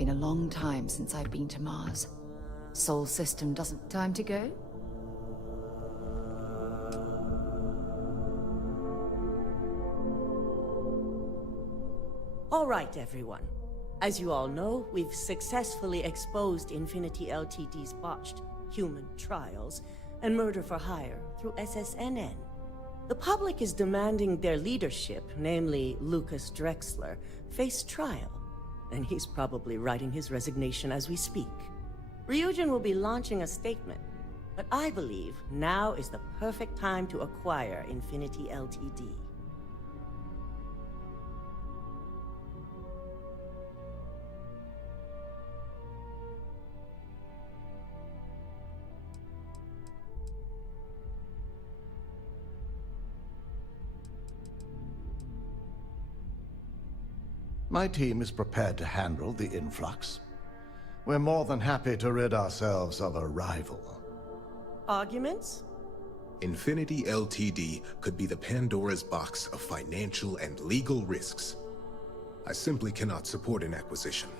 Been a long time since I've been to Mars. Sol system doesn't... Time to go? All right, everyone. As you all know, we've successfully exposed Infinity Ltd's botched human trials and murder for hire through SSNN. The public is demanding their leadership, namely Lucas Drexler, face trial. And he's probably writing his resignation as we speak. Ryujin will be launching a statement, but I believe now is the perfect time to acquire Infinity Ltd. My team is prepared to handle the influx. We're more than happy to rid ourselves of a rival. Arguments? Infinity Ltd. could be the Pandora's box of financial and legal risks. I simply cannot support an acquisition.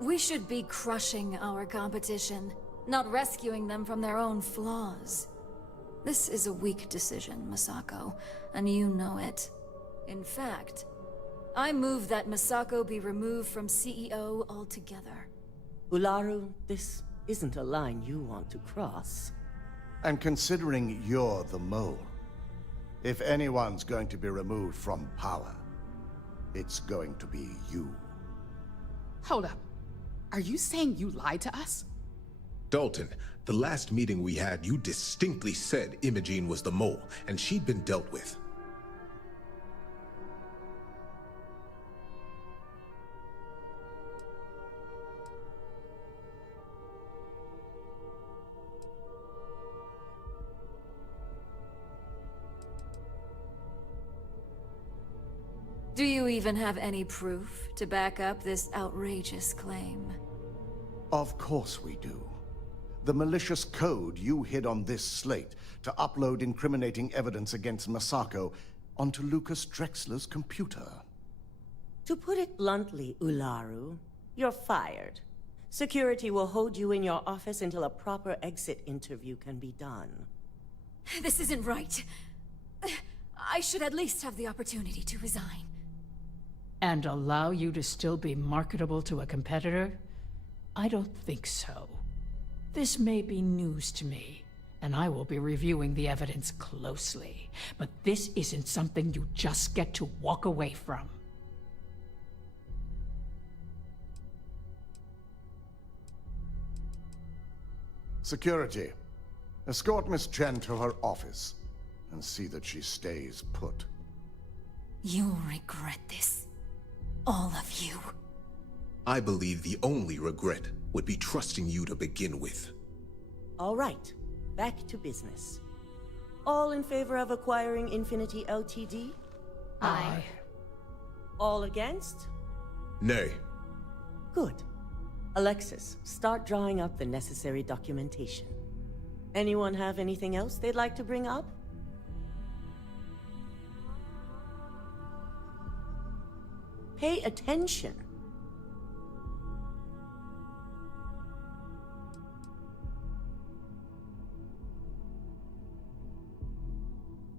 We should be crushing our competition, not rescuing them from their own flaws. This is a weak decision, Misako, and you know it. In fact, I move that Misako be removed from CEO altogether. Ularu, this isn't a line you want to cross. And considering you're the mole, if anyone's going to be removed from power, it's going to be you. Hold up. Are you saying you lied to us? Dalton, the last meeting we had, you distinctly said Imogene was the mole, and she'd been dealt with. Do you even have any proof to back up this outrageous claim? Of course we do. The malicious code you hid on this slate to upload incriminating evidence against Misako onto Lucas Drexler's computer. To put it bluntly, Ularu, you're fired. Security will hold you in your office until a proper exit interview can be done. This isn't right. I should at least have the opportunity to resign. And allow you to still be marketable to a competitor? I don't think so. This may be news to me, and I will be reviewing the evidence closely. But this isn't something you just get to walk away from. Security, escort Miss Chen to her office and see that she stays put. You'll regret this. All of you. I believe the only regret would be trusting you to begin with. All right, back to business. All in favor of acquiring Infinity Ltd? Aye. All against? Nay. Good. Alexis, start drawing up the necessary documentation. Anyone have anything else they'd like to bring up? Pay attention.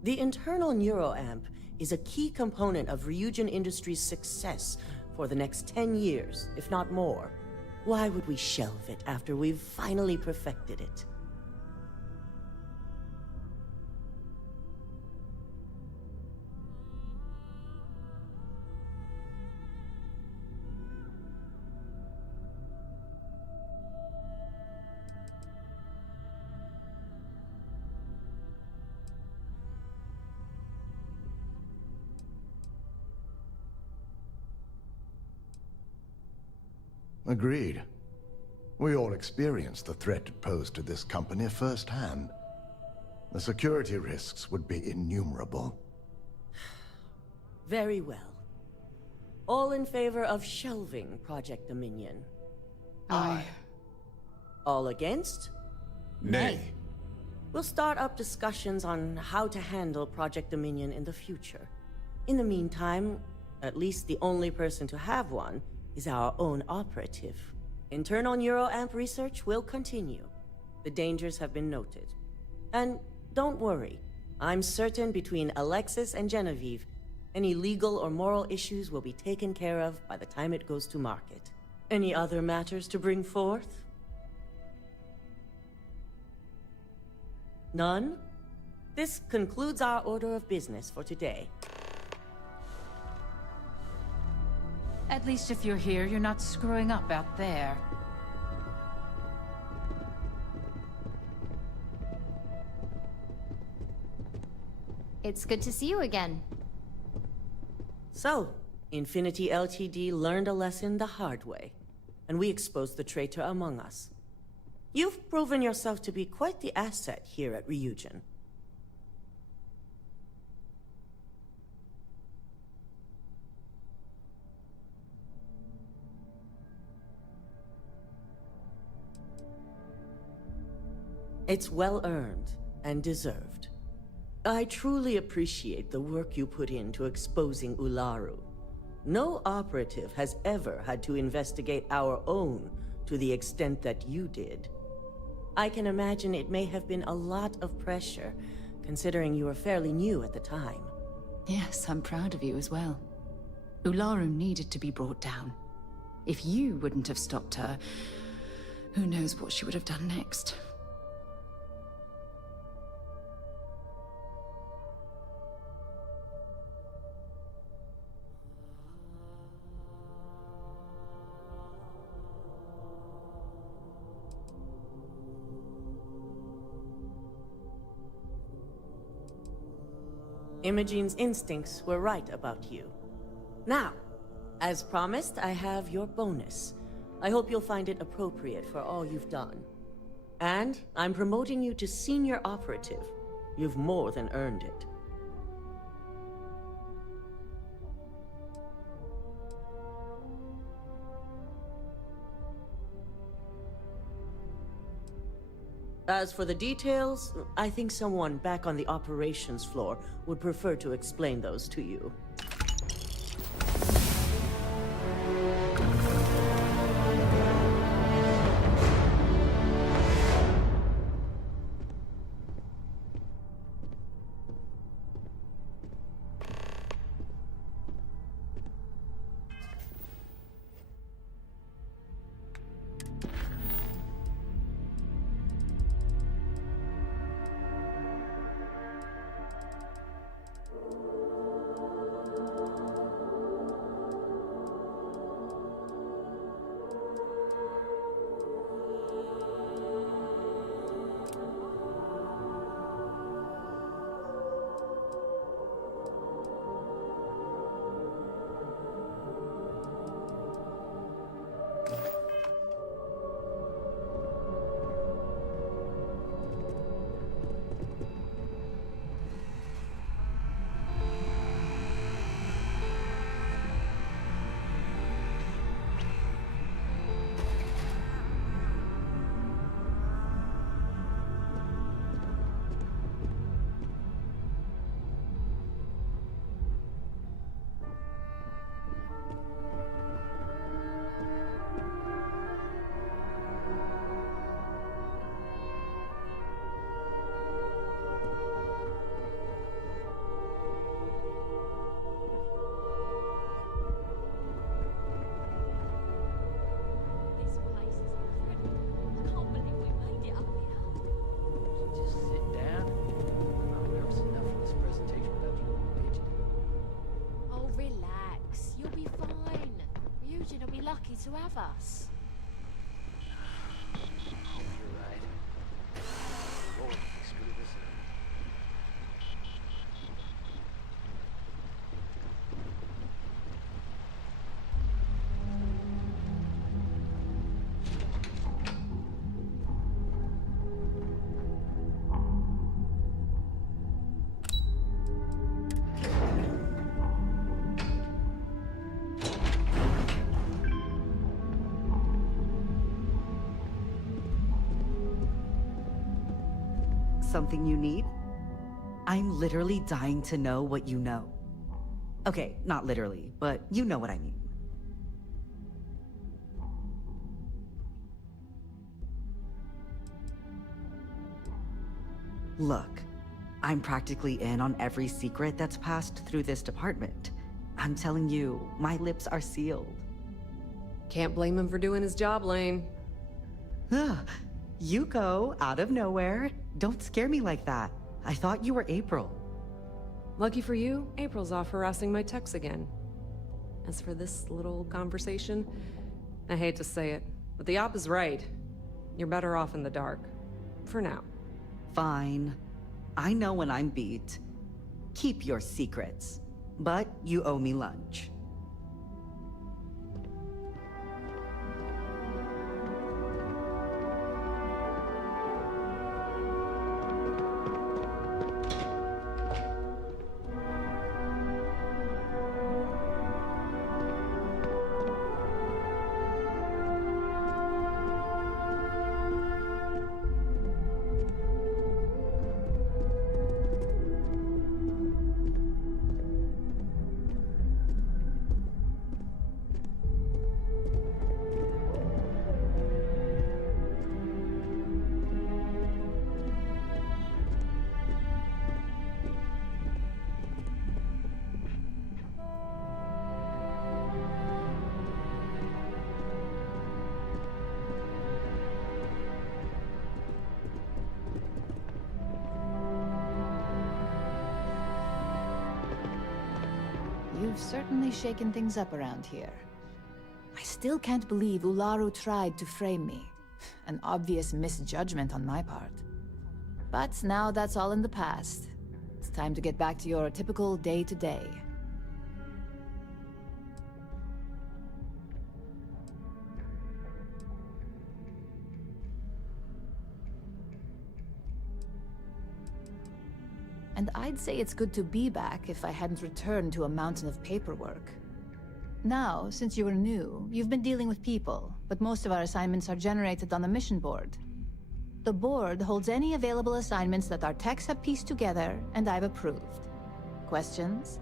The internal neuroamp is a key component of Ryujin Industries' success for the next 10 years, if not more. Why would we shelve it after we've finally perfected it? Agreed. We all experienced the threat it posed to this company firsthand. The security risks would be innumerable. Very well. All in favor of shelving Project Dominion? Aye. All against? Nay. We'll start up discussions on how to handle Project Dominion in the future. In the meantime, at least the only person to have one is our own operative. Internal neuroamp research will continue. The dangers have been noted. And don't worry, I'm certain between Alexis and Genevieve, any legal or moral issues will be taken care of by the time it goes to market. Any other matters to bring forth? None? This concludes our order of business for today. At least if you're here, you're not screwing up out there. It's good to see you again. So, Infinity LTD learned a lesson the hard way, and we exposed the traitor among us. You've proven yourself to be quite the asset here at Ryujin. It's well earned and deserved. I truly appreciate the work you put into exposing Ularu. No operative has ever had to investigate our own to the extent that you did. I can imagine it may have been a lot of pressure, considering you were fairly new at the time. Yes, I'm proud of you as well. Ularu needed to be brought down. If you wouldn't have stopped her, who knows what she would have done next. Imogene's instincts were right about you. Now, as promised, I have your bonus. I hope you'll find it appropriate for all you've done. And I'm promoting you to senior operative. You've more than earned it. As for the details, I think someone back on the operations floor would prefer to explain those to you. To have us. You're right. Lord, screw this up. Something you need? I'm literally dying to know what you know. Okay, not literally, but you know what I mean. Look, I'm practically in on every secret that's passed through this department. I'm telling you, my lips are sealed. Can't blame him for doing his job, Lane. Ugh, Yuko, out of nowhere. Don't scare me like that. I thought you were April. Lucky for you, April's off harassing my techs again. As for this little conversation, I hate to say it, but the op is right. You're better off in the dark. For now. Fine. I know when I'm beat. Keep your secrets. But you owe me lunch. You've certainly shaken things up around here. I still can't believe Ularu tried to frame me. An obvious misjudgment on my part. But now that's all in the past. It's time to get back to your typical day-to-day. And I'd say it's good to be back if I hadn't returned to a mountain of paperwork. Now, since you were new, you've been dealing with people, but most of our assignments are generated on the mission board. The board holds any available assignments that our techs have pieced together, and I've approved. Questions?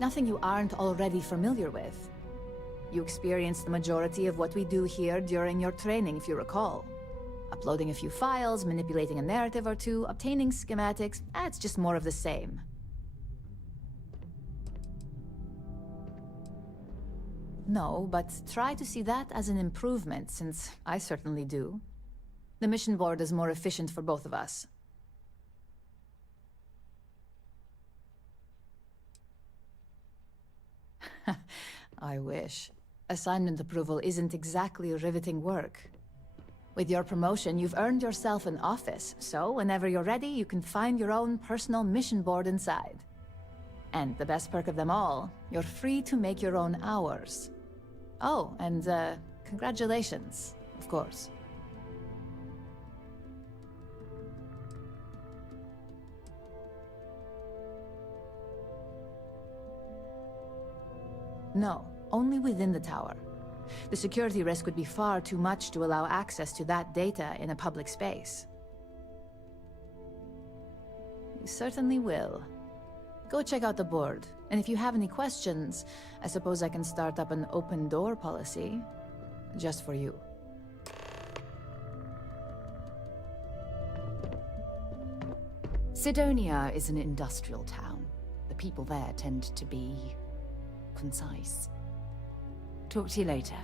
Nothing you aren't already familiar with. You experienced the majority of what we do here during your training, if you recall. Uploading a few files, manipulating a narrative or two, obtaining schematics, it's just more of the same. No, but try to see that as an improvement, since I certainly do. The mission board is more efficient for both of us. I wish. Assignment approval isn't exactly riveting work. With your promotion, you've earned yourself an office, so whenever you're ready, you can find your own personal mission board inside. And the best perk of them all, you're free to make your own hours. Oh, and congratulations, of course. No, only within the tower. The security risk would be far too much to allow access to that data in a public space. You certainly will. Go check out the board, and if you have any questions, I suppose I can start up an open door policy. Just for you. Sidonia is an industrial town. The people there tend to be concise. Talk to you later.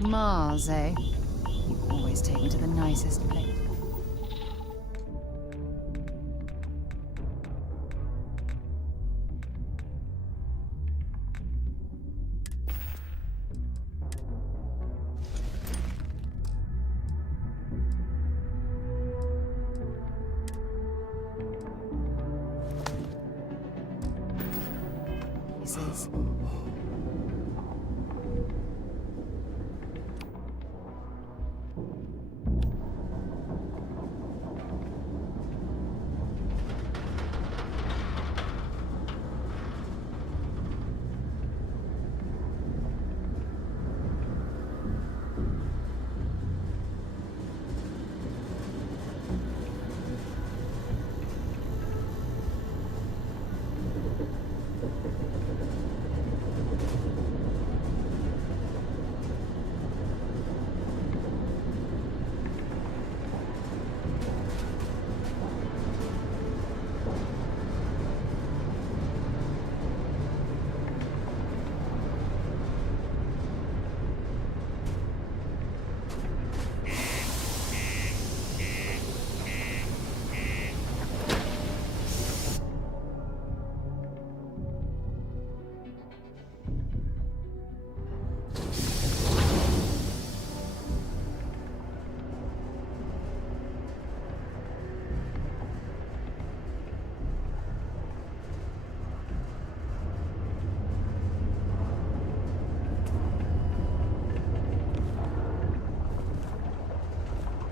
Mars, eh? You always take me to the nicest place. Pieces.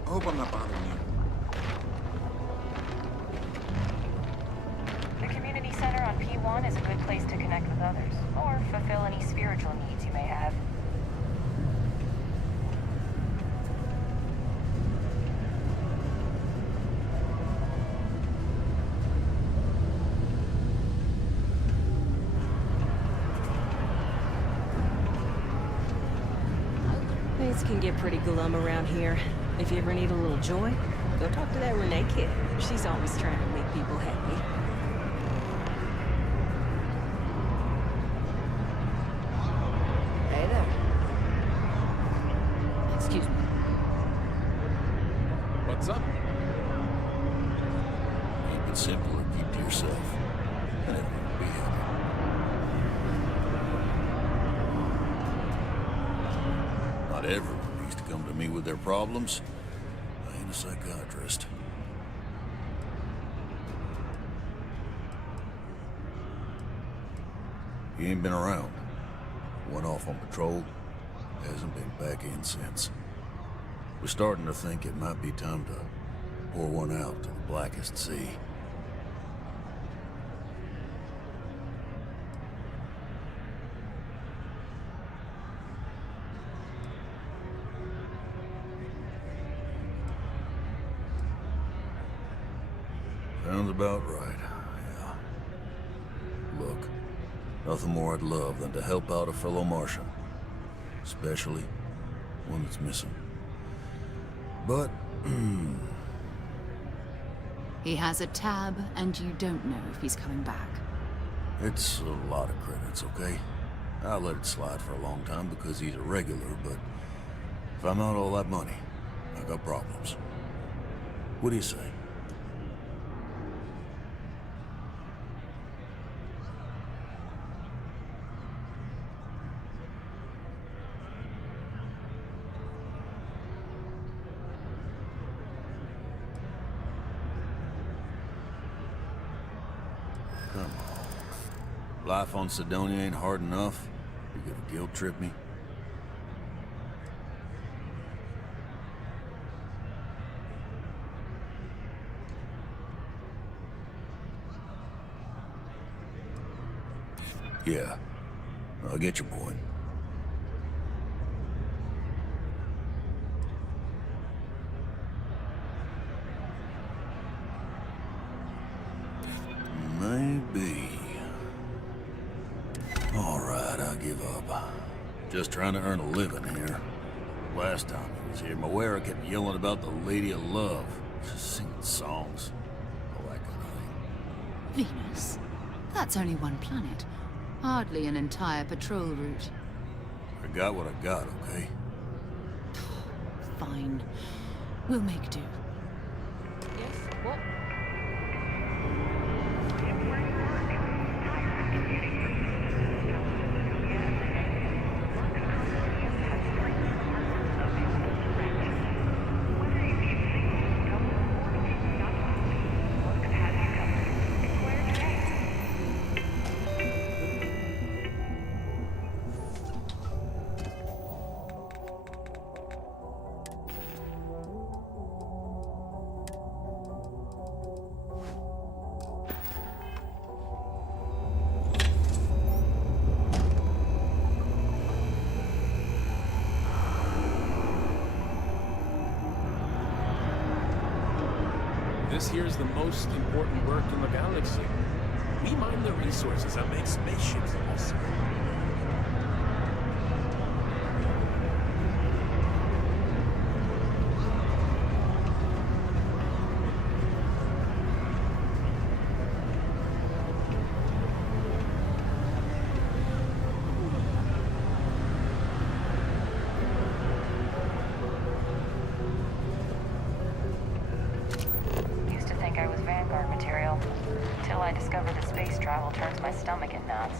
Hope I'm not bothering you. The community center on P1 is a good place to connect with others, or fulfill any spiritual needs you may have. Things can get pretty glum around here. If you ever need a little joy, go talk to that Renee kid. She's always trying to make people happy. Hey there. Excuse me. What's up? Keep it simple or keep to yourself. And everyone will be happy. Not everyone needs to come to me with their problems. I ain't a psychiatrist. He ain't been around. Went off on patrol. Hasn't been back in since. We're starting to think it might be time to pour one out to the blackest sea. Sounds about right, yeah. Look, nothing more I'd love than to help out a fellow Martian. Especially one that's missing. But, He has a tab, and you don't know if he's coming back. it's a lot of credits, okay? I let it slide for a long time because he's a regular, but if I'm out all that money, I got problems. What do you say? Come on. Life on Sidonia ain't hard enough. You're gonna guilt trip me? Yeah, I get your point. Maybe. All right, I'll give up. Just trying to earn a living here. Last time he was here, Moira kept yelling about the Lady of Love. Just singing songs. All that kind of thing. Venus? That's only one planet. Hardly an entire patrol route. I got what I got, okay? Fine. We'll make do. Yes, what? This here's the most important work in the galaxy. We mine the resources that make spaceships possible. Used to think I was Vanguard material, till I discovered that space travel turns my stomach in knots.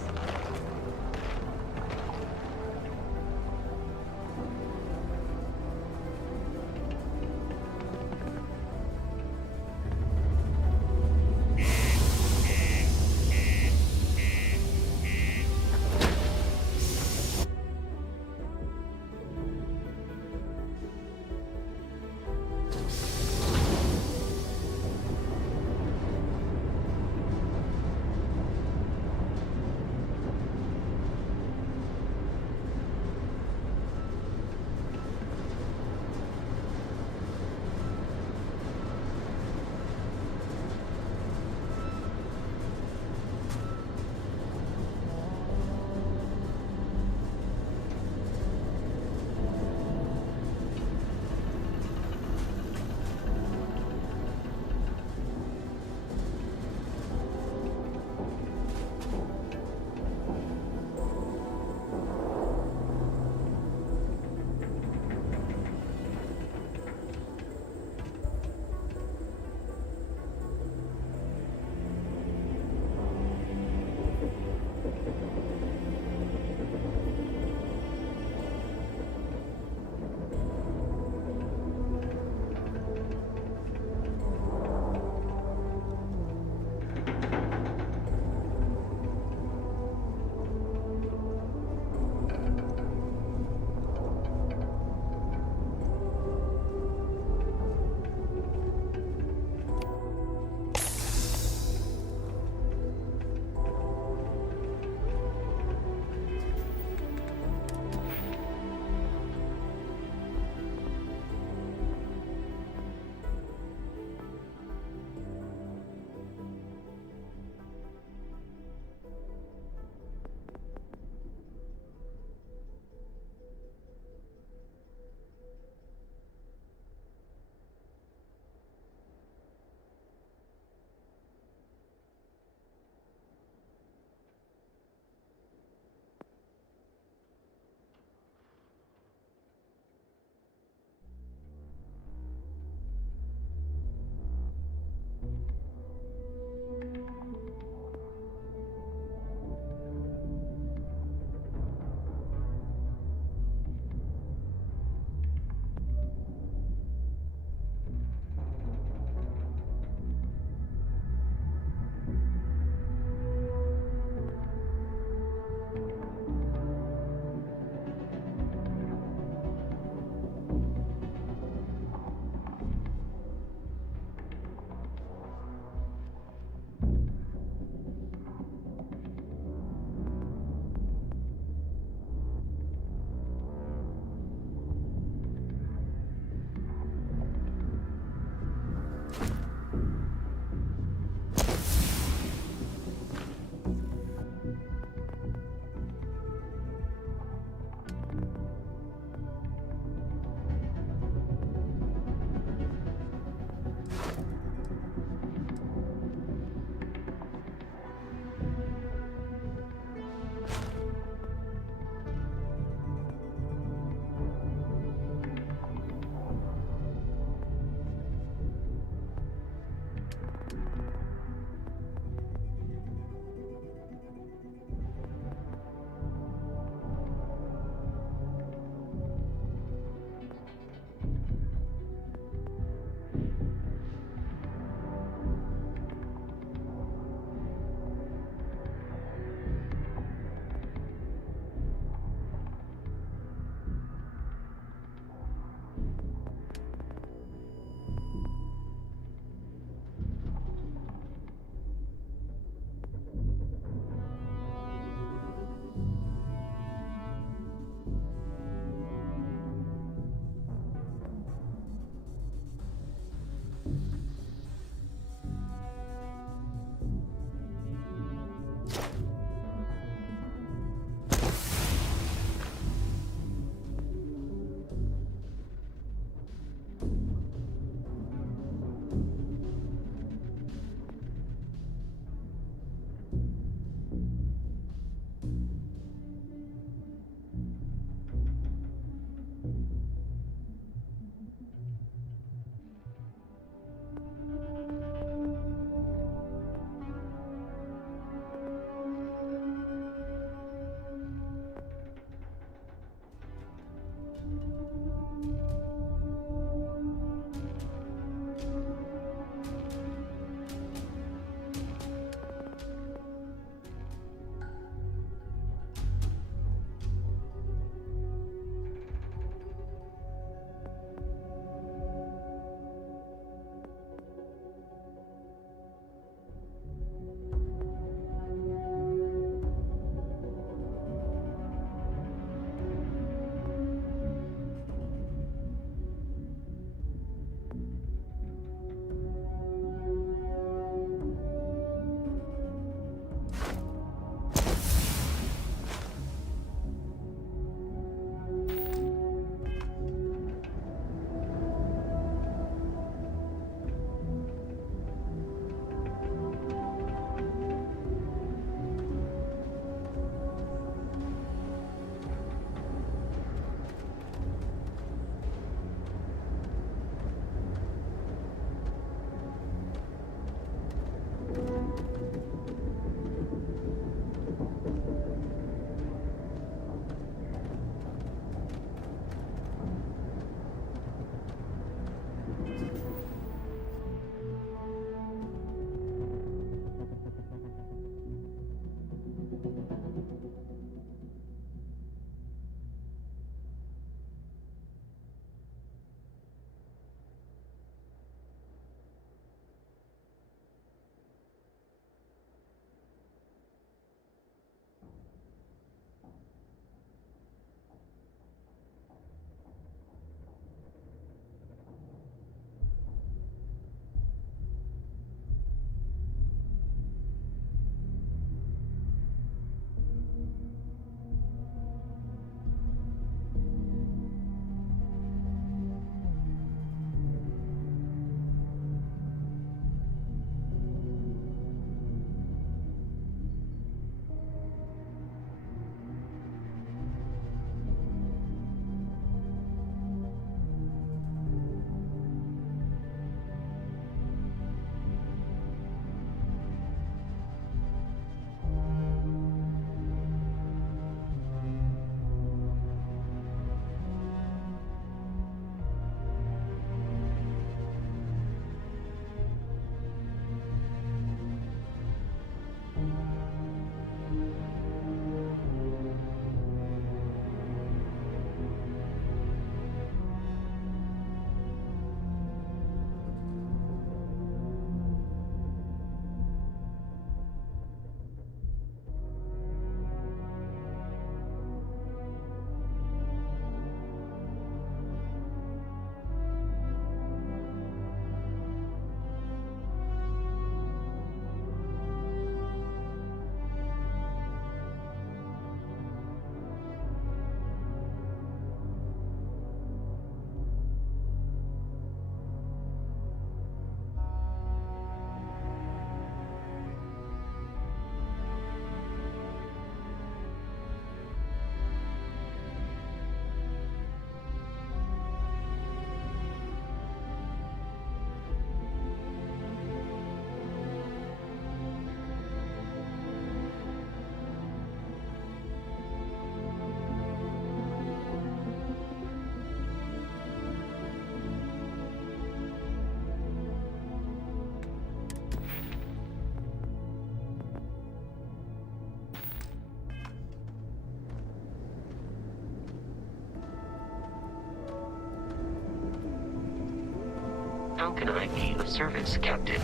can I be of service, Captain?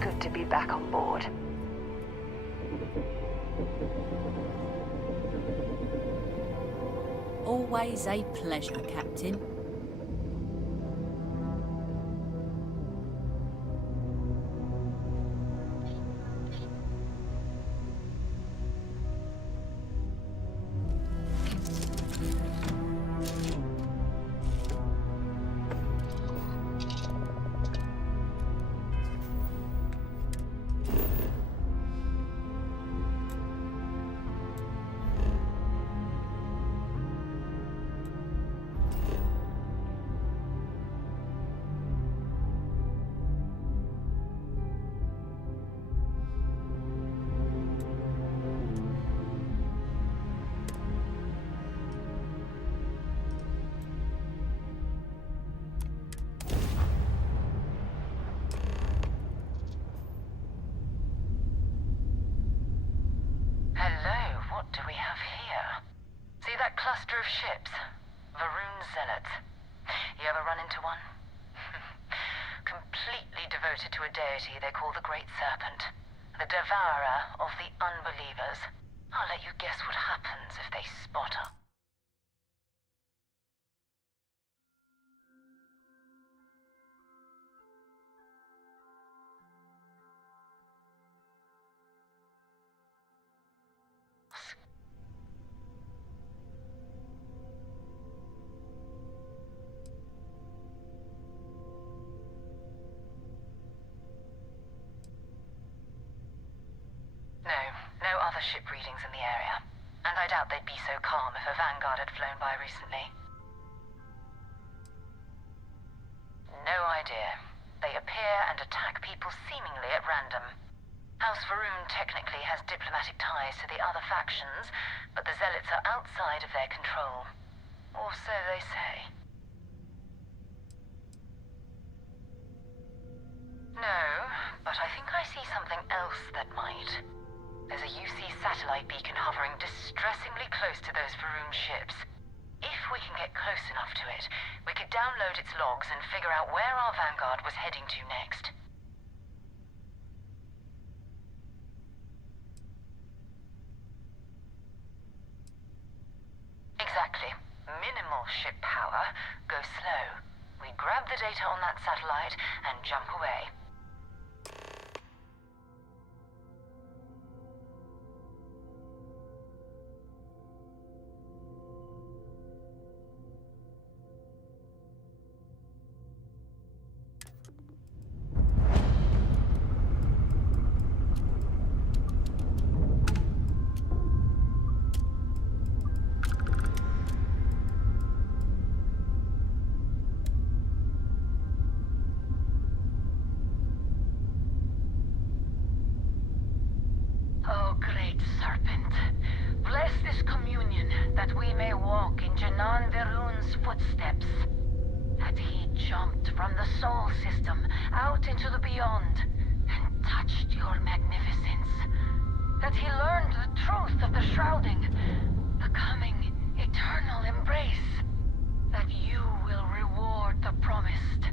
Good to be back on board. Always a pleasure, Captain. Cluster of ships. Varun Zealots. You ever run into one? Completely devoted to a deity they call the Great Serpent. The devourer of the unbelievers. I'll let you guess what happens if they spot her. No other ship readings in the area. And I doubt they'd be so calm if a vanguard had flown by recently. No idea. They appear and attack people seemingly at random. House Varun technically has diplomatic ties to the other factions, but the Zealots are outside of their control. Or so they say. No, but I think I see something else that might. There's a UC satellite beacon hovering distressingly close to those Varun ships. If we can get close enough to it, we could download its logs and figure out where our vanguard was heading to next. Exactly. Minimal ship power. Go slow. We grab the data on that satellite and jump away. Oh, great serpent, bless this communion that we may walk in Janan Varun's footsteps. That he jumped from the Sol system out into the beyond and touched your magnificence. That he learned the truth of the shrouding, the coming eternal embrace. That you will reward the promised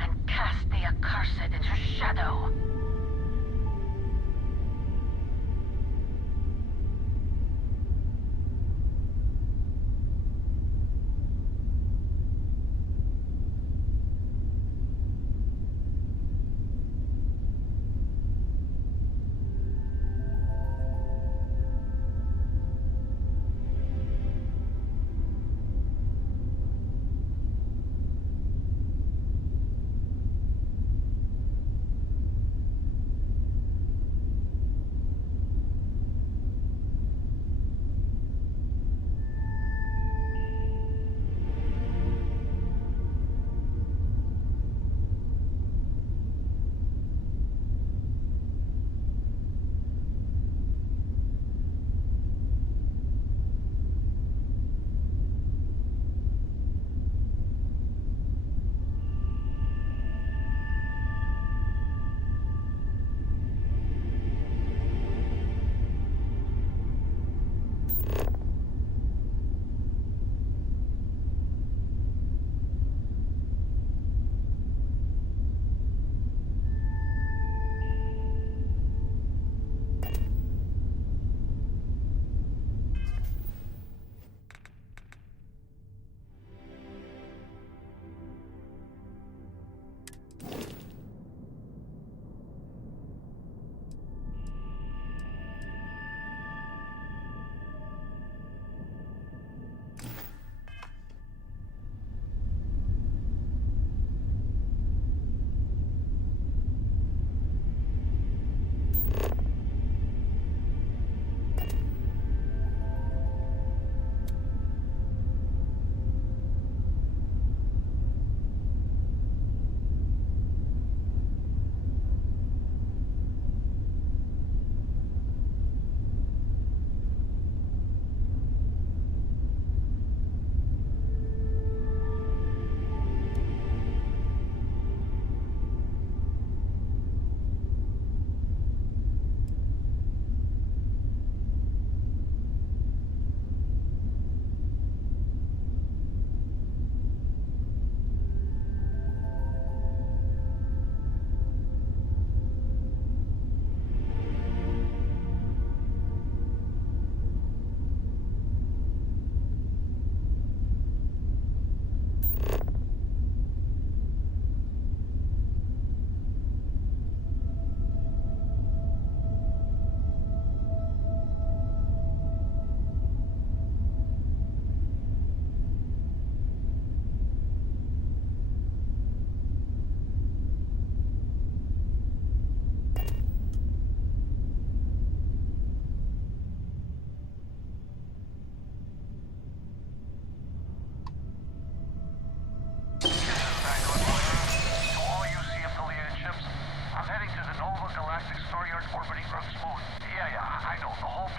and cast the accursed into shadow.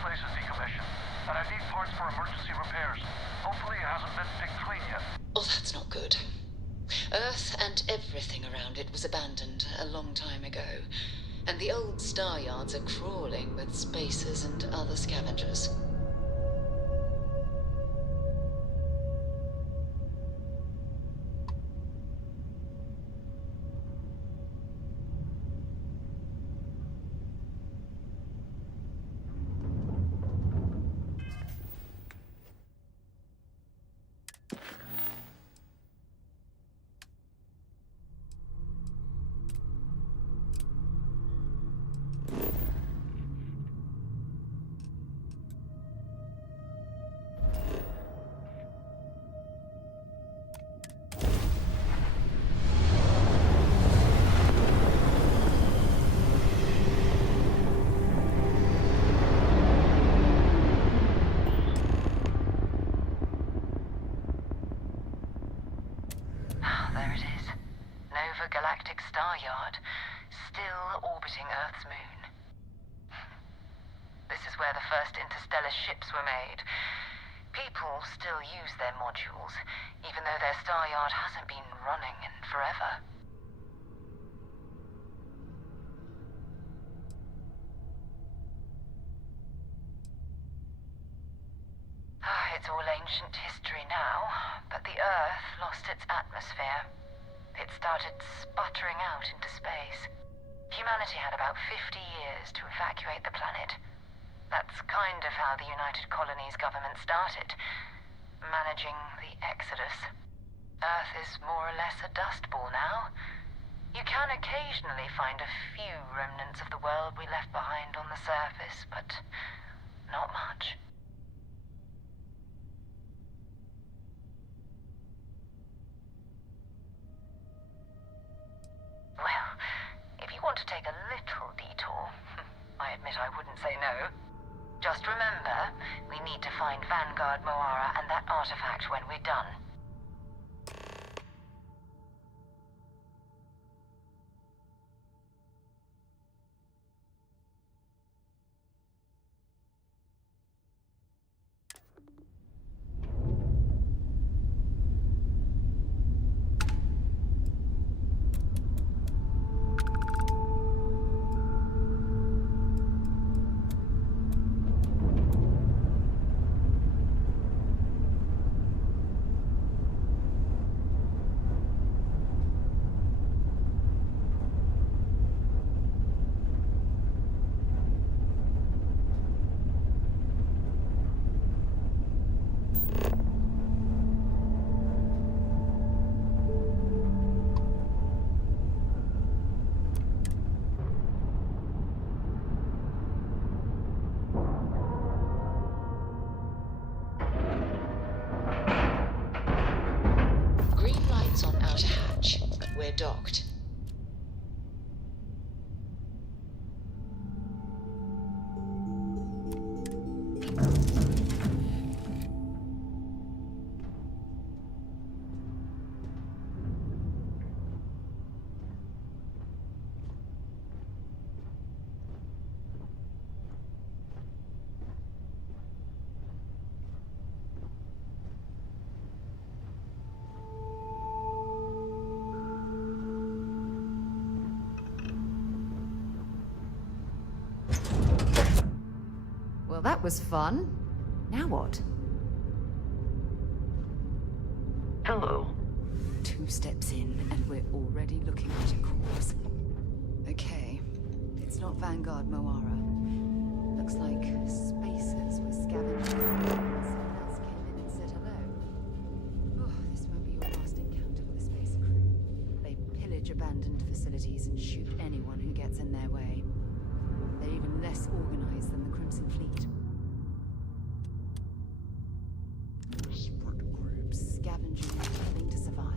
place is decommissioned, and I need parts for emergency repairs. Hopefully it hasn't been picked clean yet. Oh, that's not good. Earth and everything around it was abandoned a long time ago, and the old star yards are crawling with spacers and other scavengers. There it is. Nova Galactic Star Yard, still orbiting Earth's moon. This is where the first interstellar ships were made. People still use their modules, even though their star yard hasn't been running in forever. It's all ancient history now, but the Earth lost its atmosphere. It started sputtering out into space. Humanity had about 50 years to evacuate the planet. That's kind of how the United Colonies government started, managing the exodus. Earth is more or less a dust ball now. You can occasionally find a few remnants of the world we left behind on the surface, but not much. Well, if you want to take a little detour, I admit I wouldn't say no. Just remember, we need to find Vanguard Moara and that artifact when we're done. On outer hatch. We're docked. Well, that was fun. Now what? Hello. 2 steps in, and we're already looking at a corpse. Okay. It's not Vanguard Moara. Looks like spacers were scavenging. Someone else came in and said hello. Oh, this won't be your last encounter with a spacer crew. They pillage abandoned facilities and shoot anyone who gets in their way. They're even less organized than the Crimson Fleet. Separate groups scavenging and killing to survive.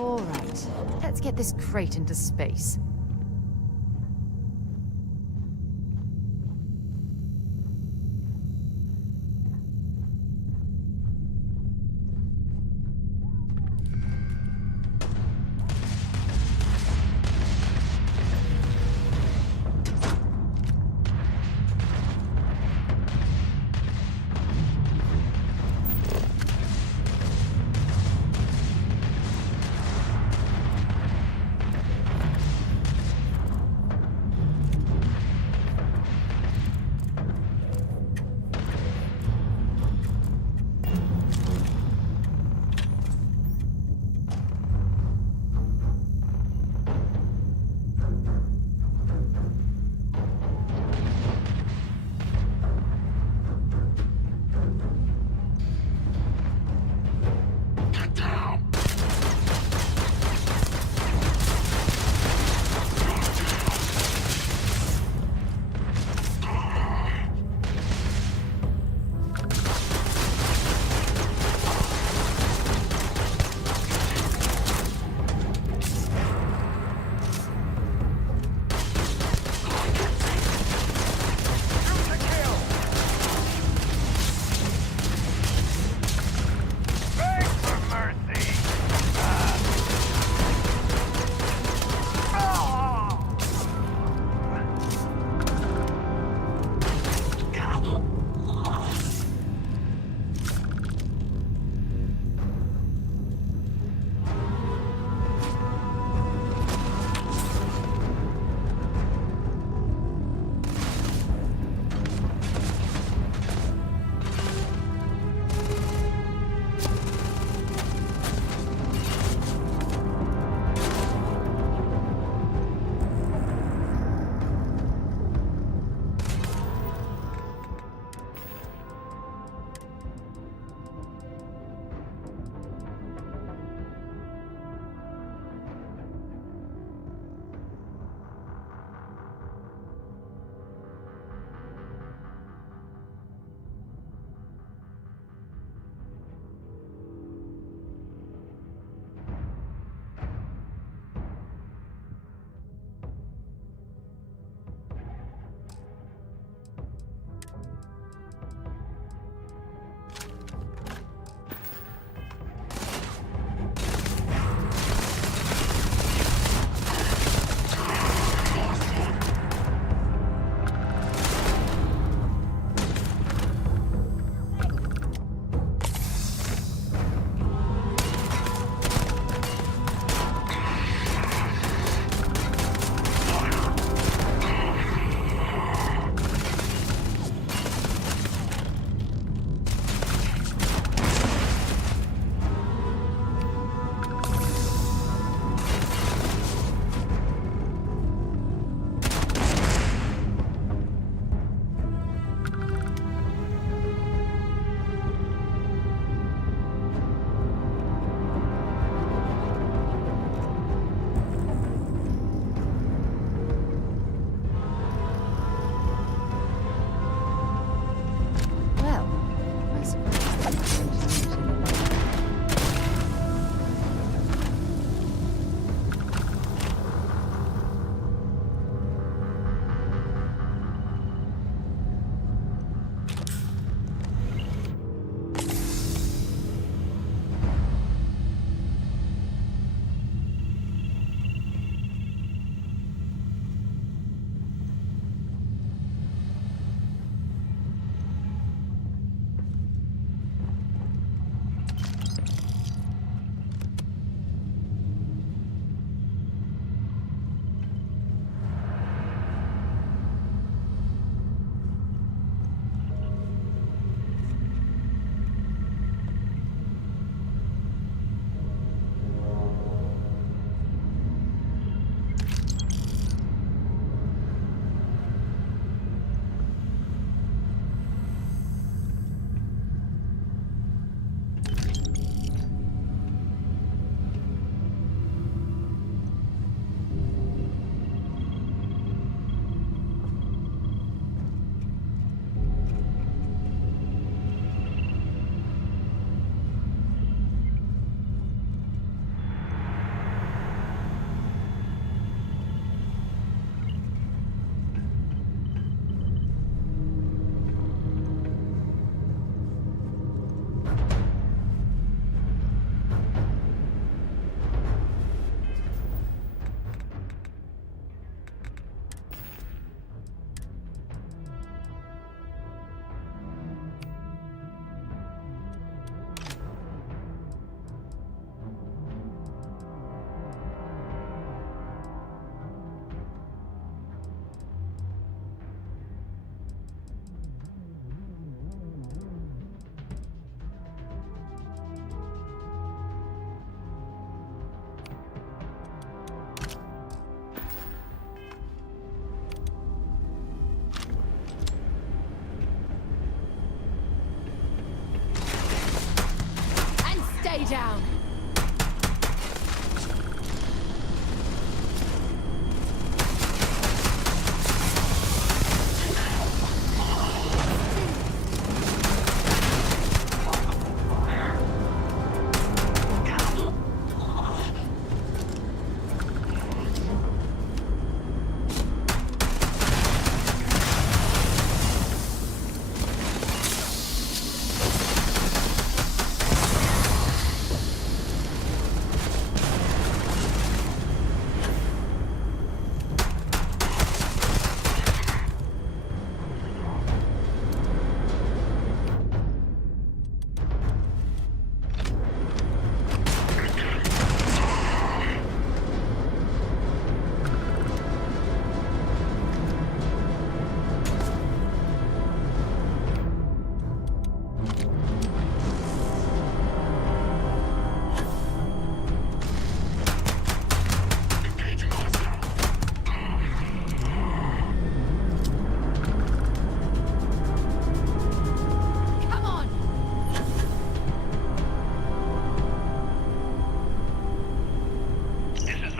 All right, let's get this crate into space.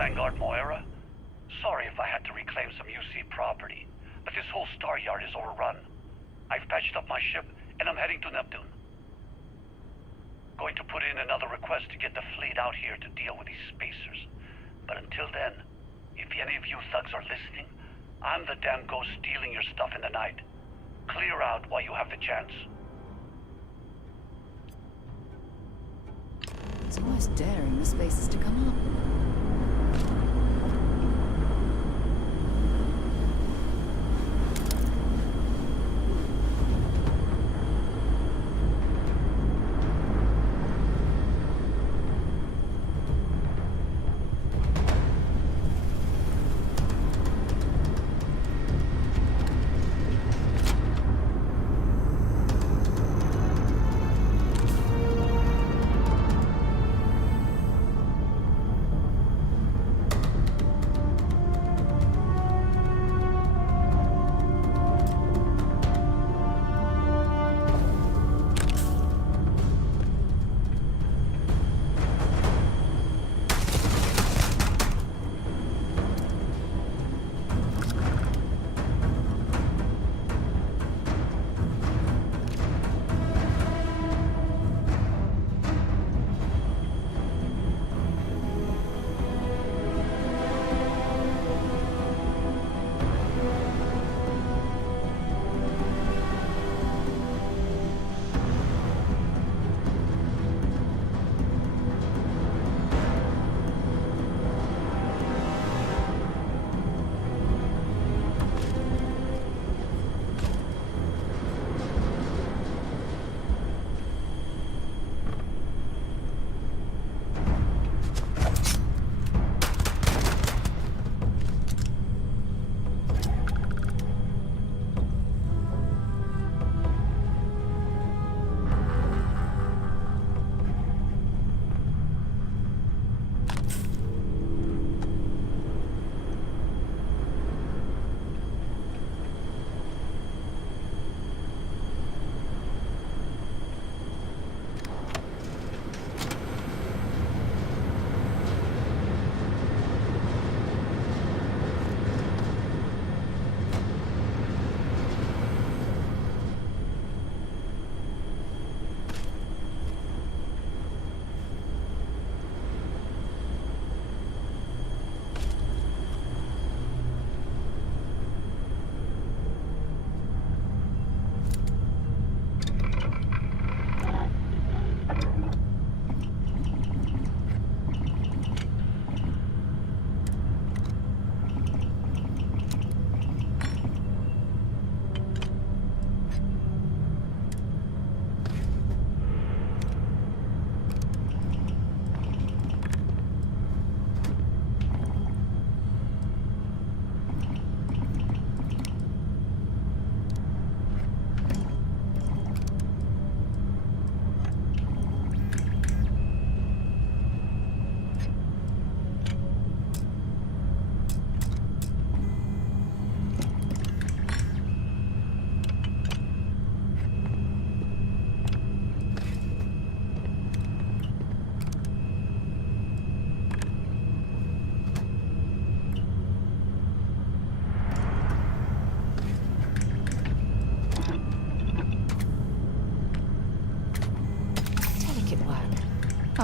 Vanguard Moira? Sorry if I had to reclaim some UC property, but this whole star yard is overrun. I've patched up my ship, and I'm heading to Neptune. Going to put in another request to get the fleet out here to deal with these spacers. But until then, if any of you thugs are listening, I'm the damn ghost stealing your stuff in the night. Clear out while you have the chance. It's almost daring the spacers to come up.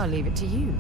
I'll leave it to you.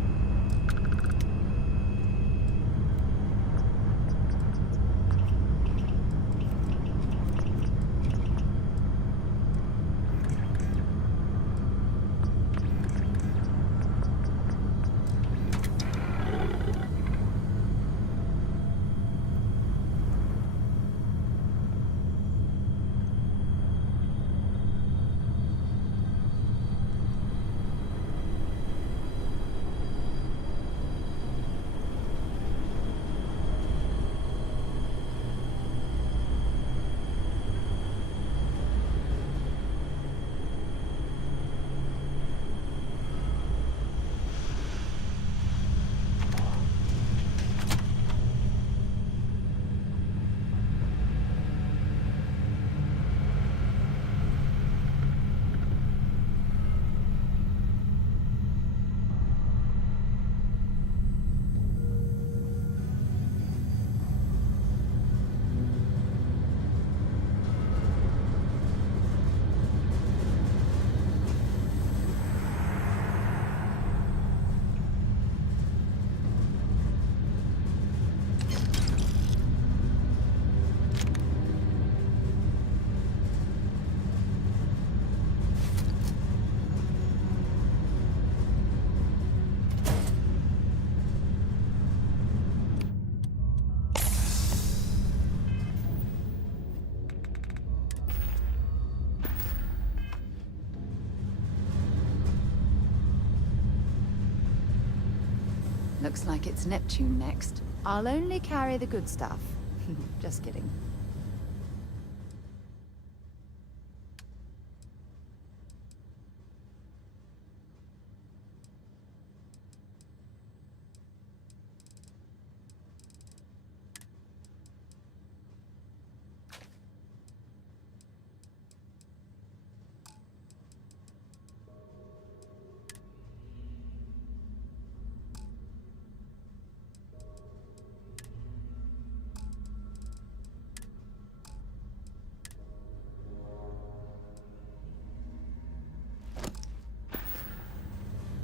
Looks like it's Neptune next. I'll only carry the good stuff. Just kidding.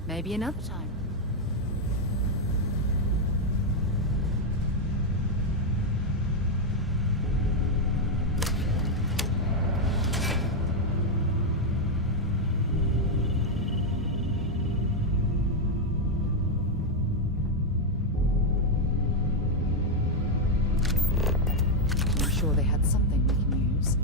Maybe another time. I'm sure they had something we can use.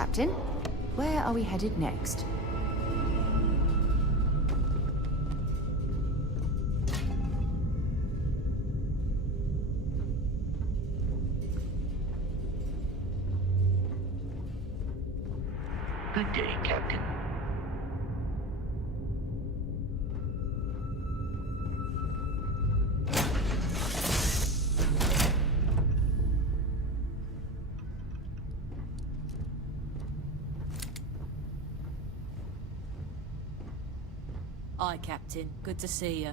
Captain. Where are we headed next? Good day, Captain. Aye, Captain. Good to see you.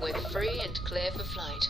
We're free and clear for flight.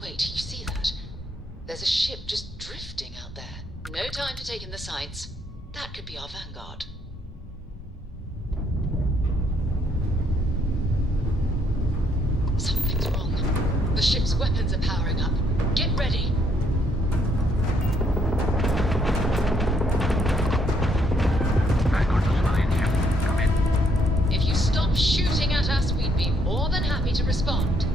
Wait, you see that? There's a ship just drifting out there. No time to take in the sights. That could be our vanguard. Something's wrong. The ship's weapons are powering up. Get ready. If you stop shooting at us, we'd be more than happy to respond.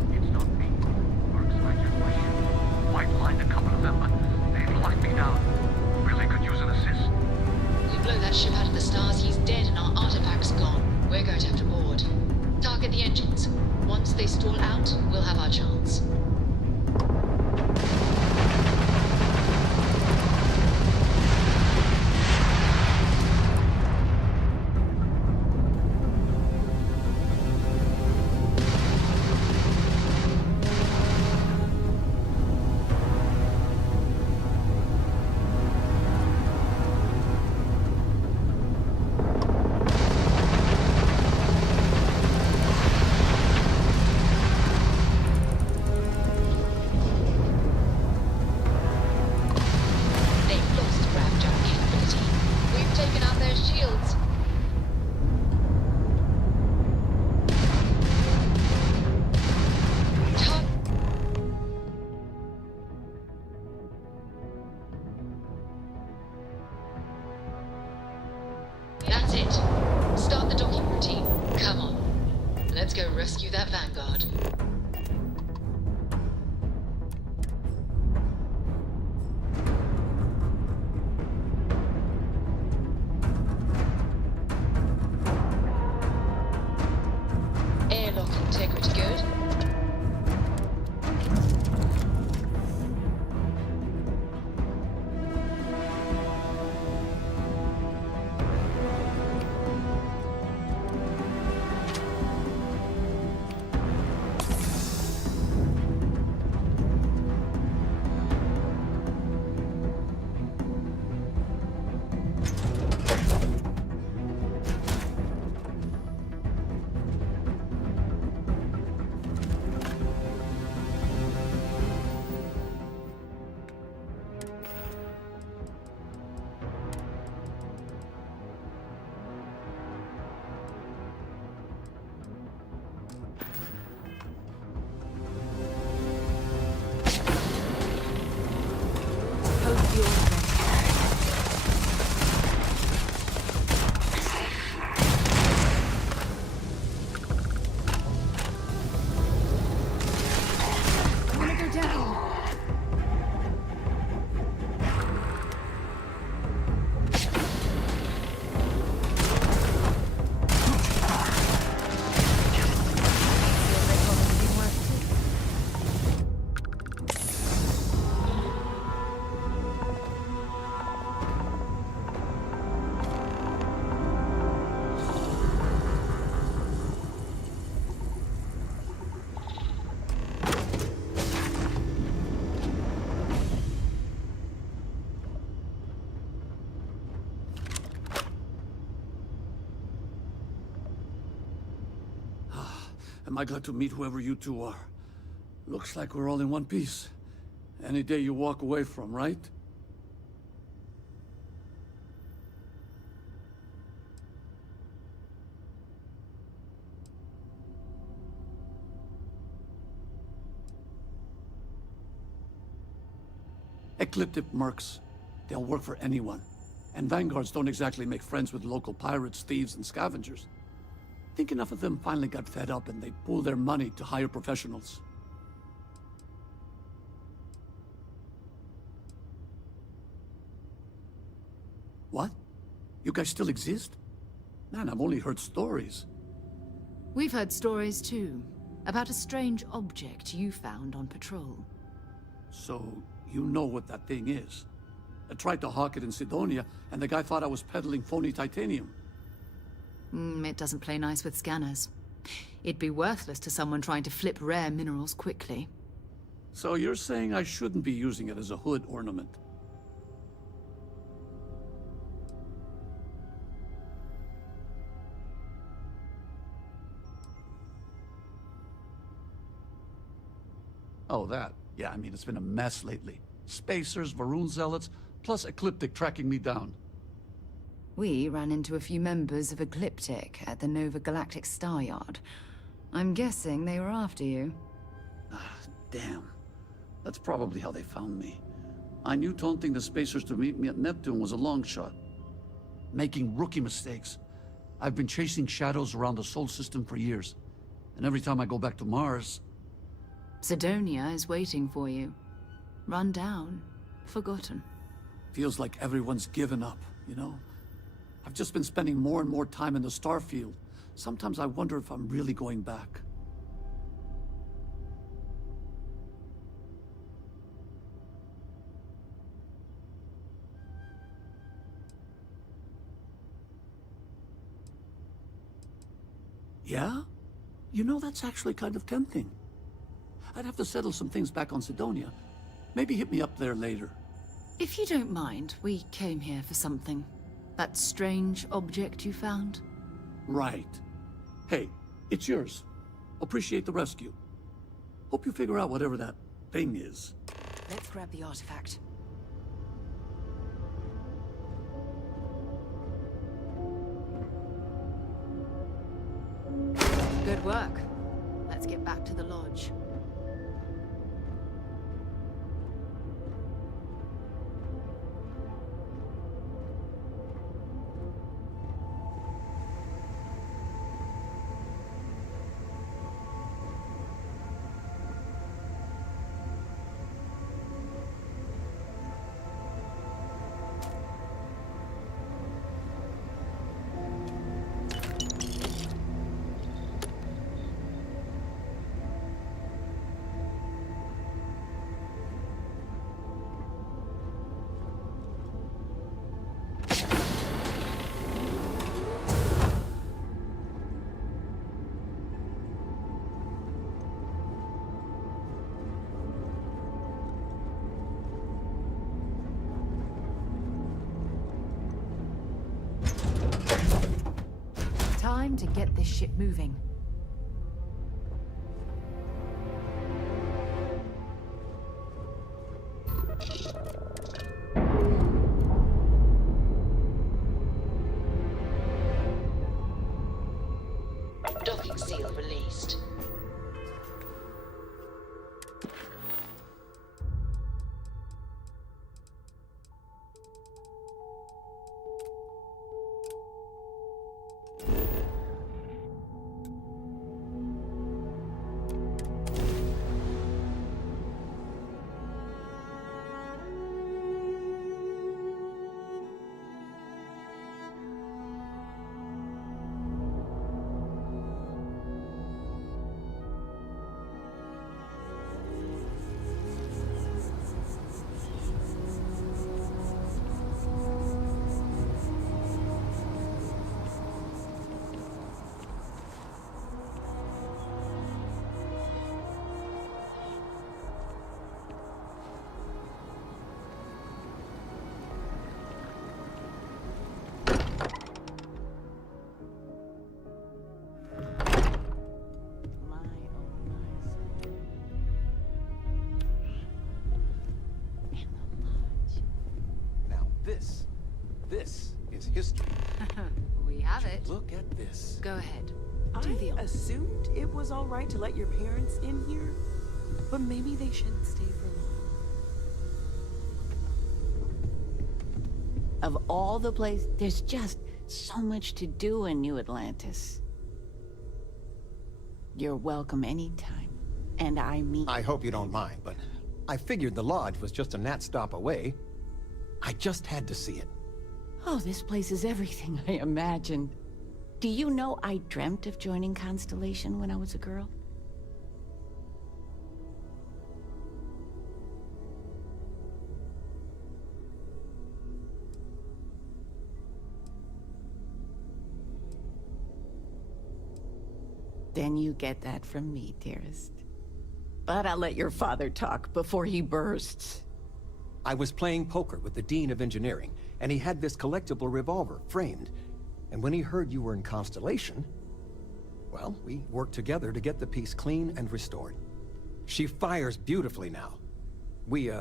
Might find a couple of them, but they've locked me down. Really could use an assist. We blow that ship out of the stars, he's dead and our artifact's gone. We're going to have to board. Target the engines. Once they stall out, we'll have our chance. That's it. Start the docking routine. Come on. Let's go rescue that Vanguard. Airlock integrity good. Am I glad to meet whoever you two are. Looks like we're all in one piece. Any day you walk away from, right? Ecliptic mercs. They'll work for anyone. And vanguards don't exactly make friends with local pirates, thieves, and scavengers. Think enough of them finally got fed up and they pooled their money to hire professionals. What? You guys still exist? Man, I've only heard stories. We've heard stories too, about a strange object you found on patrol. So, you know what that thing is. I tried to hawk it in Sidonia, and the guy thought I was peddling phony titanium. It doesn't play nice with scanners. It'd be worthless to someone trying to flip rare minerals quickly. So you're saying I shouldn't be using it as a hood ornament? Oh, that. Yeah, I mean, it's been a mess lately. Spacers, Varun zealots, plus Ecliptic tracking me down. We ran into a few members of Ecliptic at the Nova Galactic Star Yard. I'm guessing they were after you. Damn. That's probably how they found me. I knew taunting the Spacers to meet me at Neptune was a long shot. Making rookie mistakes. I've been chasing shadows around the Sol system for years. And every time I go back to Mars... Sidonia is waiting for you. Run down. Forgotten. Feels like everyone's given up, you know? I've just been spending more and more time in the Starfield. Sometimes I wonder if I'm really going back. Yeah? You know, that's actually kind of tempting. I'd have to settle some things back on Sidonia. Maybe hit me up there later. If you don't mind, we came here for something. That strange object you found? Right. Hey, it's yours. Appreciate the rescue. Hope you figure out whatever that thing is. Let's grab the artifact. Good work. Let's get back to the lodge. Time to get this ship moving. Docking seal released. This is history. We have it. Look at this. Go ahead. I assumed it was all right to let your parents in here, but maybe they shouldn't stay for long. Of all the places, there's just so much to do in New Atlantis. You're welcome anytime. And I mean... I hope you don't mind, but I figured the lodge was just a gnat stop away. I just had to see it. Oh, this place is everything I imagined. Do you know I dreamt of joining Constellation when I was a girl? Then you get that from me, dearest. But I'll let your father talk before he bursts. I was playing poker with the Dean of Engineering, and he had this collectible revolver framed. And when he heard you were in Constellation, well, we worked together to get the piece clean and restored. She fires beautifully now. We,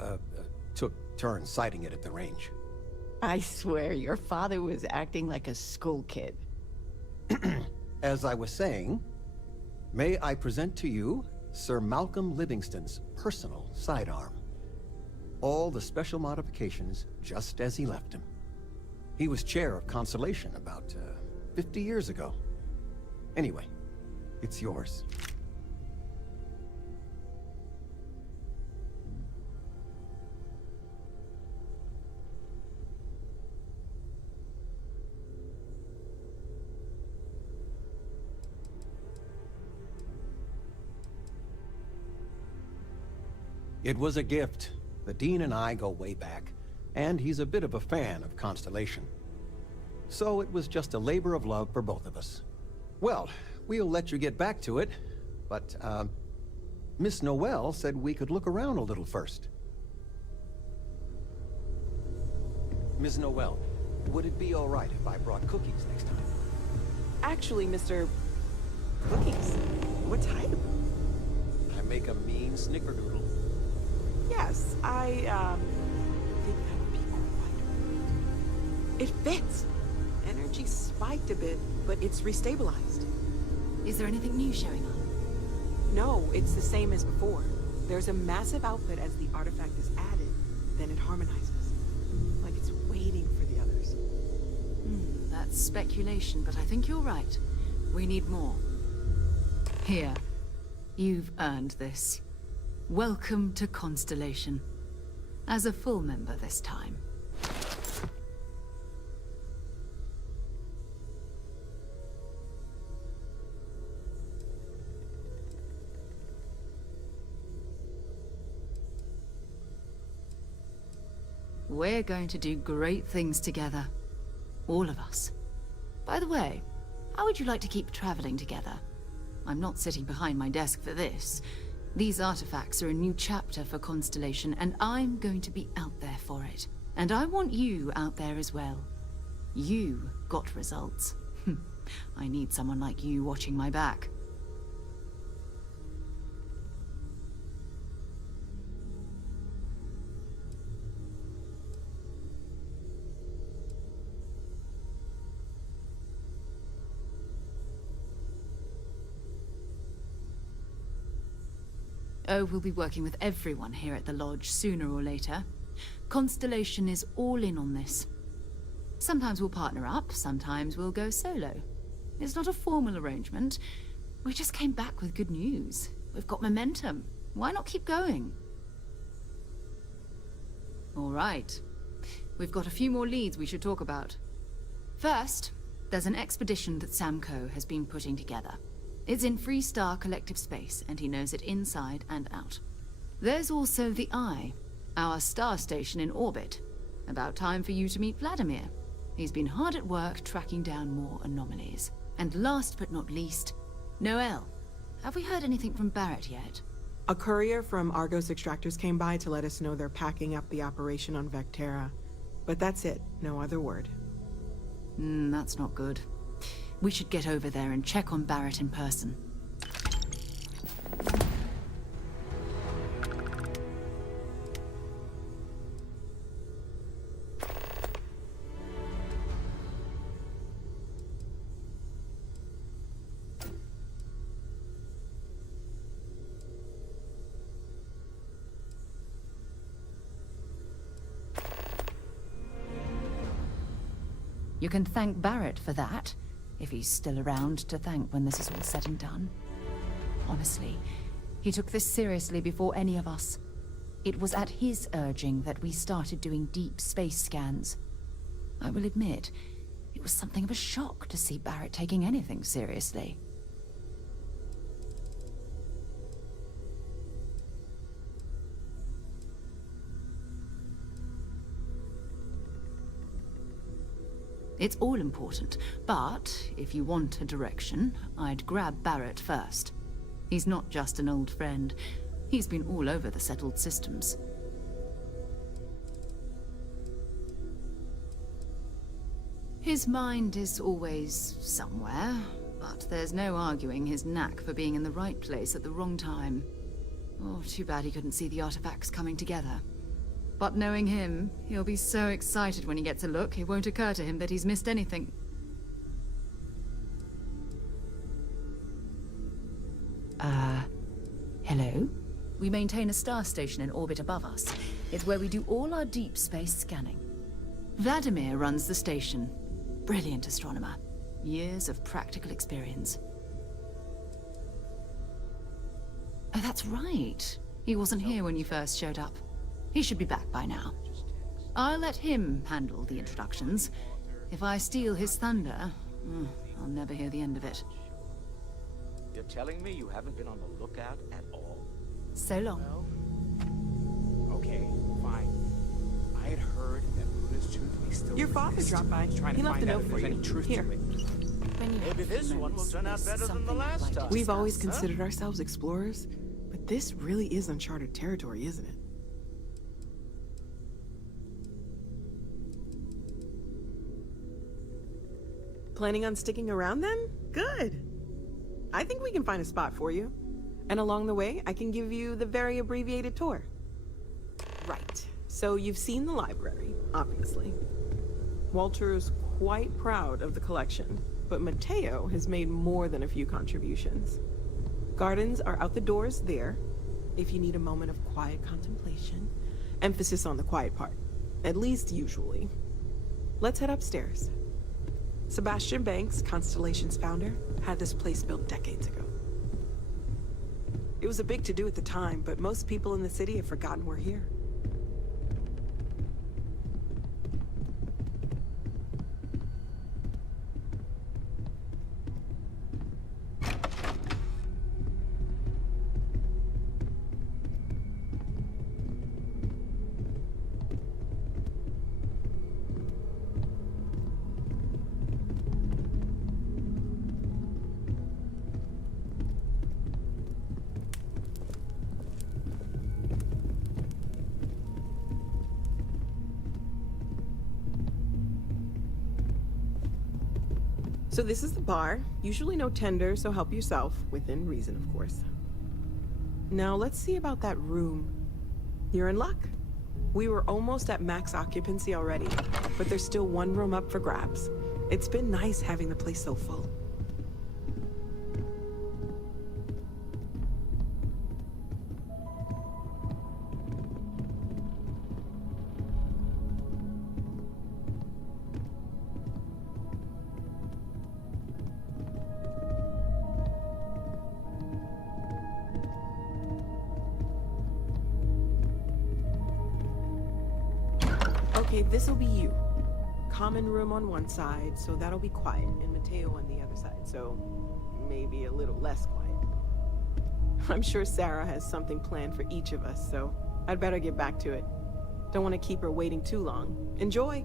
took turns sighting it at the range. I swear, your father was acting like a school kid. As I was saying, may I present to you Sir Malcolm Livingston's personal sidearm. All the special modifications just as he left him. He was chair of Constellation about 50 years ago. Anyway, it's yours. It was a gift. The Dean and I go way back, and he's a bit of a fan of Constellation. So it was just a labor of love for both of us. Well, we'll let you get back to it, but, Miss Noel said we could look around a little first. Ms. Noel, would it be all right if I brought cookies next time? Actually, Mr. Cookies, what type? I make a mean snickerdoodle. Yes, I, think that would be quite... It fits! Energy spiked a bit, but it's restabilized. Is there anything new showing up? No, it's the same as before. There's a massive output as the artifact is added, then it harmonizes. Like it's waiting for the others. That's speculation, but I think you're right. We need more. Here. You've earned this. Welcome to Constellation. As a full member this time. We're going to do great things together. All of us. By the way, how would you like to keep traveling together? I'm not sitting behind my desk for this. These artifacts are a new chapter for Constellation, and I'm going to be out there for it. And I want you out there as well. You got results. I need someone like you watching my back. Oh, we'll be working with everyone here at the Lodge sooner or later. Constellation is all in on this. Sometimes we'll partner up, sometimes we'll go solo. It's not a formal arrangement. We just came back with good news. We've got momentum. Why not keep going? All right. We've got a few more leads we should talk about. First, there's an expedition that Samco has been putting together. It's in Freestar Collective Space, and he knows it inside and out. There's also the Eye, our star station in orbit. About time for you to meet Vladimir. He's been hard at work tracking down more anomalies. And last but not least, Noel. Have we heard anything from Barrett yet? A courier from Argos Extractors came by to let us know they're packing up the operation on Vectera. But that's it, no other word. That's not good. We should get over there and check on Barrett in person. You can thank Barrett for that, if he's still around to thank when this is all said and done. Honestly, he took this seriously before any of us. It was at his urging that we started doing deep space scans. I will admit, it was something of a shock to see Barrett taking anything seriously. It's all important, but if you want a direction, I'd grab Barrett first. He's not just an old friend. He's been all over the settled systems. His mind is always somewhere, but there's no arguing his knack for being in the right place at the wrong time. Oh, too bad he couldn't see the artifacts coming together. But knowing him, he'll be so excited when he gets a look, it won't occur to him that he's missed anything. Hello? We maintain a star station in orbit above us. It's where we do all our deep space scanning. Vladimir runs the station. Brilliant astronomer. Years of practical experience. Oh, that's right. He wasn't here when you first showed up. He should be back by now. I'll let him handle the introductions. If I steal his thunder, I'll never hear the end of it. You're telling me you haven't been on the lookout at all? So long. Okay, fine. I had heard that Luna's tooth may still Your father exist. dropped by. Trying He to left find a out note if for there's you. any truth Here. to it. Maybe this one will turn out better than the last time. We've always considered ourselves explorers, but this really is uncharted territory, isn't it? Planning on sticking around then? Good. I think we can find a spot for you. And along the way, I can give you the very abbreviated tour. Right. So you've seen the library, obviously. Walter is quite proud of the collection, but Mateo has made more than a few contributions. Gardens are out the doors there, if you need a moment of quiet contemplation. Emphasis on the quiet part, at least usually. Let's head upstairs. Sebastian Banks, Constellation's founder, had this place built decades ago. It was a big to-do at the time, but most people in the city have forgotten we're here. So this is the bar. Usually no tender, so help yourself. Within reason, of course. Now let's see about that room. You're in luck. We were almost at max occupancy already, but there's still one room up for grabs. It's been nice having the place so full. Okay, this'll be you. Common room on one side, so that'll be quiet, and Mateo on the other side, so maybe a little less quiet. I'm sure Sarah has something planned for each of us, so I'd better get back to it. Don't want to keep her waiting too long. Enjoy!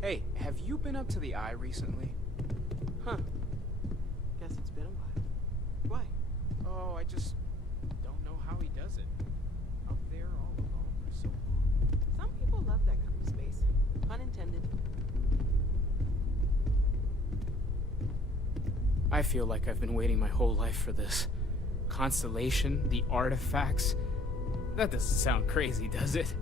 Hey, have you been up to the Eye recently? Huh. Guess it's been a while. Why? Oh, I just don't know how he does it. Up there all alone for so long. Some people love that kind of space. Pun intended. I feel like I've been waiting my whole life for this. Constellation, the artifacts. That doesn't sound crazy, does it?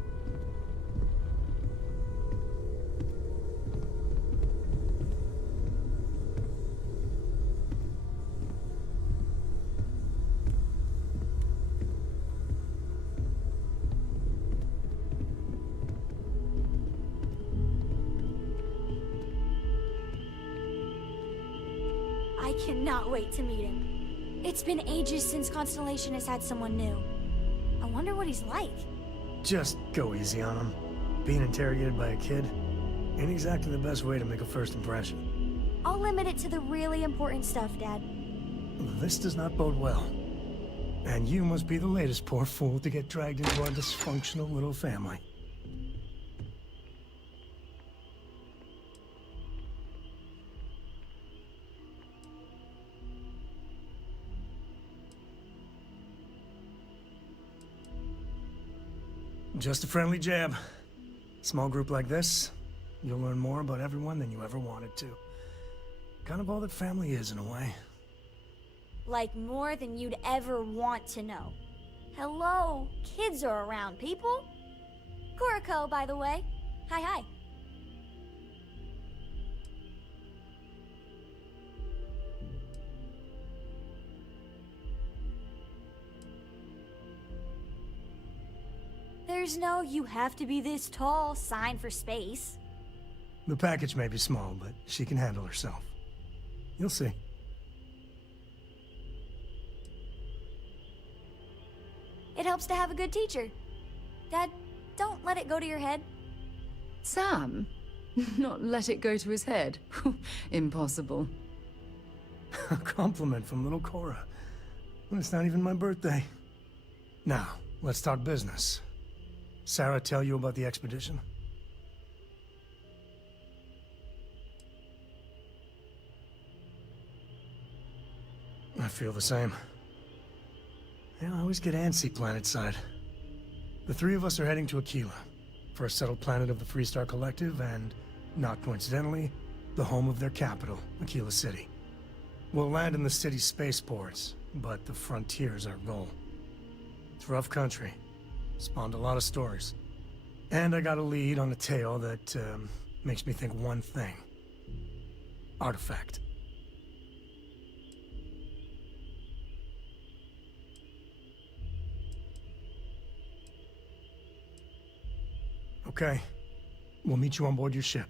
I cannot wait to meet him. It's been ages since Constellation has had someone new. I wonder what he's like. Just go easy on him. Being interrogated by a kid ain't exactly the best way to make a first impression. I'll limit it to the really important stuff, Dad. This does not bode well. And you must be the latest poor fool to get dragged into our dysfunctional little family. Just a friendly jab. Small group like this, you'll learn more about everyone than you ever wanted to. Kind of all that family is, in a way. Like more than you'd ever want to know. Hello, kids are around, people. Kuriko, by the way. Hi, hi. There's no "you have to be this tall" sign for space. The package may be small, but she can handle herself. You'll see. It helps to have a good teacher. Dad, don't let it go to your head. Sam? Not let it go to his head? Impossible. A compliment from little Cora. Well, it's not even my birthday. Now, let's talk business. Sarah tell you about the expedition? I feel the same. Yeah, I always get antsy planetside. The three of us are heading to Aquila, for a settled planet of the Freestar Collective and, not coincidentally, the home of their capital, Aquila City. We'll land in the city's spaceports, but the frontier's our goal. It's rough country. Spawned a lot of stories. And I got a lead on a tale that makes me think one thing. Artifact. Okay. We'll meet you on board your ship.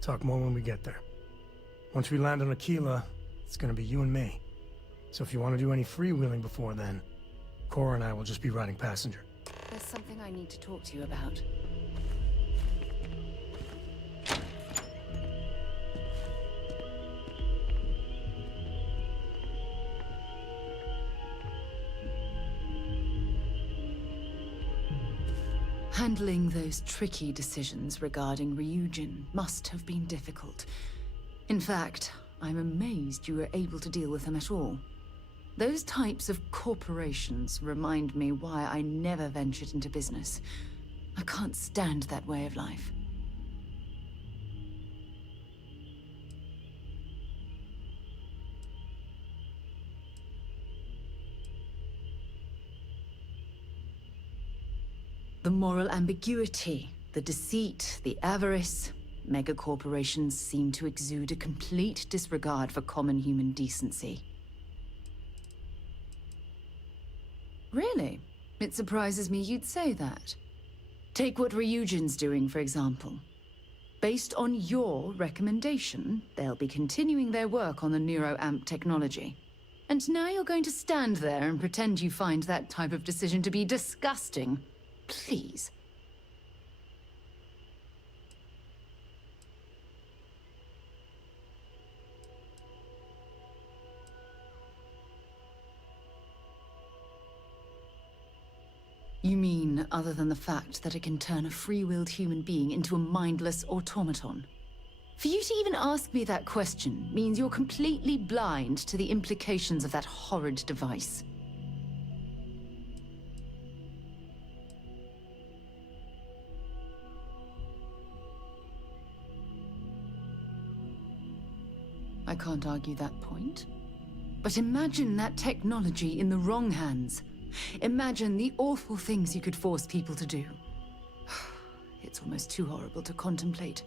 Talk more when we get there. Once we land on Aquila, it's gonna be you and me. So if you want to do any freewheeling before then, Cora and I will just be riding passenger. There's something I need to talk to you about. Handling those tricky decisions regarding Ryujin must have been difficult. In fact, I'm amazed you were able to deal with them at all. Those types of corporations remind me why I never ventured into business. I can't stand that way of life. The moral ambiguity, the deceit, the avarice. Megacorporations seem to exude a complete disregard for common human decency. Really? It surprises me you'd say that. Take what Ryujin's doing, for example. Based on your recommendation, they'll be continuing their work on the NeuroAmp technology. And now you're going to stand there and pretend you find that type of decision to be disgusting. Please. You mean, other than the fact that it can turn a free-willed human being into a mindless automaton? For you to even ask me that question means you're completely blind to the implications of that horrid device. I can't argue that point. But imagine that technology in the wrong hands. Imagine the awful things you could force people to do. It's almost too horrible to contemplate.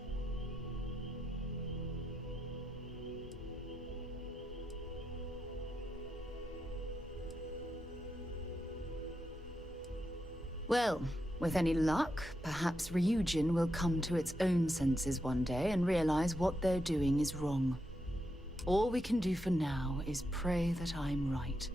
Well, with any luck, perhaps Ryujin will come to its own senses one day and realize what they're doing is wrong. All we can do for now is pray that I'm right.